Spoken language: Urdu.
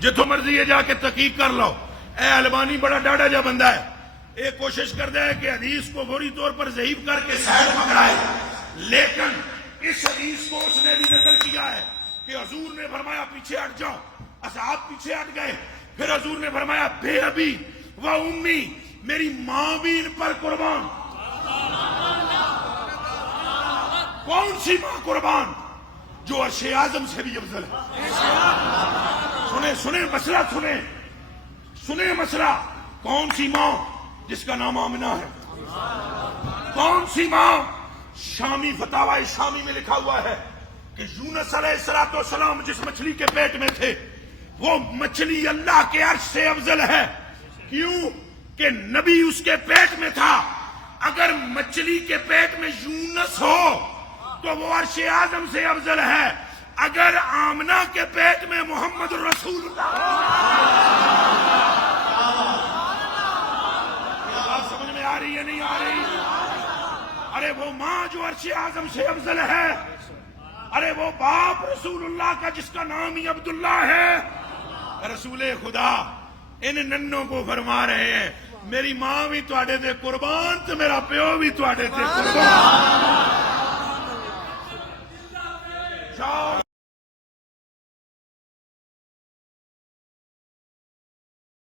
جتوں مرضی ہے جا کے تحقیق کر لو. اے البانی بڑا ڈاڈا جا بندہ ہے, یہ کوشش کرتا ہے کہ حدیث کو فوری طور پر ضعیف کر کے سائڈ پکڑائے, لیکن اس حدیث کو اس نے بھی نقل کیا ہے کہ حضور نے فرمایا پیچھے ہٹ جاؤ, اصحاب پیچھے ہٹ گئے, پھر حضور نے فرمایا بے ابی و امی, میری ماں بھی ان پر قربان. کون سی ماں قربان؟ جو عرش اعظم سے بھی افضل ہے. سنیں مسئلہ, سنیں مسئلہ. کون سی ماں؟ جس کا نام آمنہ ہے. کون سی ماں؟ شامی فتاوی شامی میں لکھا ہوا ہے کہ یونس علیہ السلام جس مچھلی کے پیٹ میں تھے وہ مچھلی اللہ کے عرش سے افضل ہے. کیوں؟ کہ نبی اس کے پیٹ میں تھا. اگر مچھلی کے پیٹ میں یونس ہو تو وہ عرش اعظم سے افضل ہے. اگر آمنہ کے پیٹ میں محمد رسول اللہ, بات سمجھ میں آ رہی ہے نہیں آ رہی؟ ارے وہ ماں جو عرش اعظم سے افضل ہے, ارے وہ باپ رسول اللہ کا جس کا نام ہی عبداللہ ہے. رسول خدا ان ننوں کو فرما رہے ہیں میری ماں بھی تواڈے تے قربان تے میرا پیو بھی تواڈے تے قربان. جاؤ